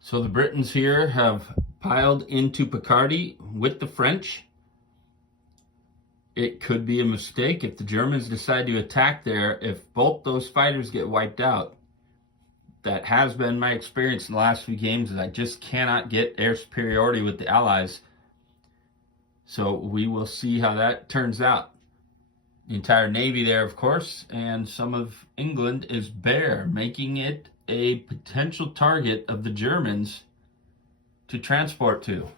So the Britons here have piled into Picardy with the French. It could be a mistake if the Germans decide to attack there. If both those fighters get wiped out, that has been my experience in the last few games, is I just cannot get air superiority with the Allies. So we will see how that turns out. The entire Navy there, of course, and some of England is bare, making it a potential target of the Germans to transport to.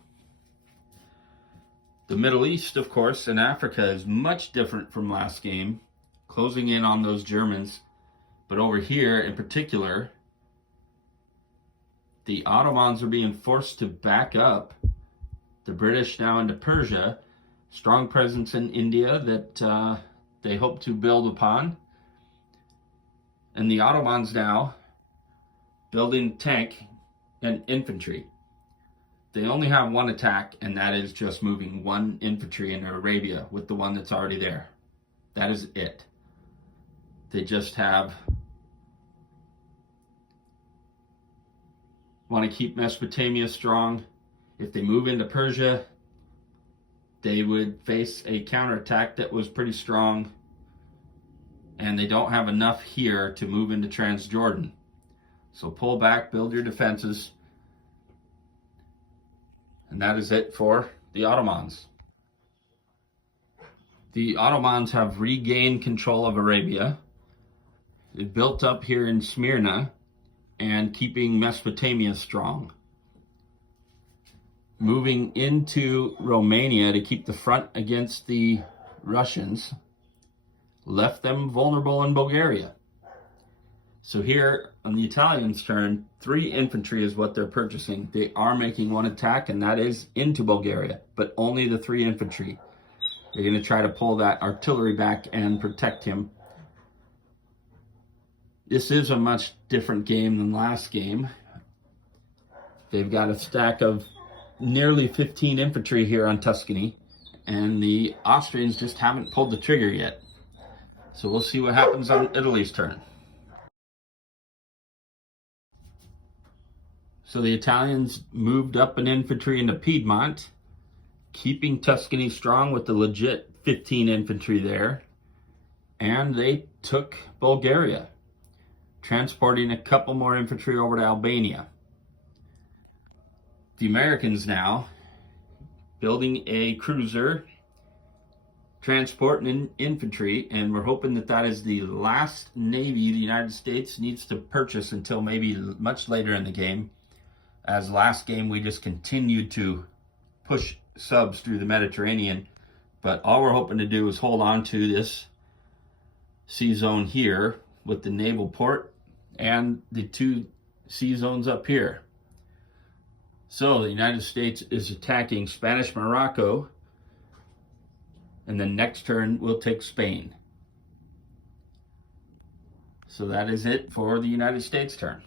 The Middle East, of course, and Africa is much different from last game, closing in on those Germans. But over here, in particular, the Ottomans are being forced to back up. The British now into Persia, strong presence in India that they hope to build upon. And the Ottomans now building tank and infantry. They only have one attack, and that is just moving one infantry into Arabia with the one that's already there. That is it. They just want to keep Mesopotamia strong. If they move into Persia, they would face a counterattack that was pretty strong, and they don't have enough here to move into Transjordan. So pull back, build your defenses, and that is it for the Ottomans. The Ottomans have regained control of Arabia. It built up here in Smyrna and keeping Mesopotamia strong. Moving into Romania to keep the front against the Russians, left them vulnerable in Bulgaria. So here on the Italians' turn, 3 infantry is what they're purchasing. They are making one attack, and that is into Bulgaria, but only the 3 infantry. They're going to try to pull that artillery back and protect him. This is a much different game than last game. They've got a stack of nearly 15 infantry here on Tuscany, and the Austrians just haven't pulled the trigger yet. So we'll see what happens on Italy's turn. So the Italians moved up an infantry into Piedmont, keeping Tuscany strong with the legit 15 infantry there. And they took Bulgaria, transporting a couple more infantry over to Albania. The Americans now building a cruiser, transporting infantry, and we're hoping that that is the last navy the United States needs to purchase until maybe much later in the game. As last game, we just continued to push subs through the Mediterranean, but all we're hoping to do is hold on to this sea zone here with the naval port and the 2 sea zones up here. So the United States is attacking Spanish Morocco, and then next turn we'll take Spain. So that is it for the United States turn.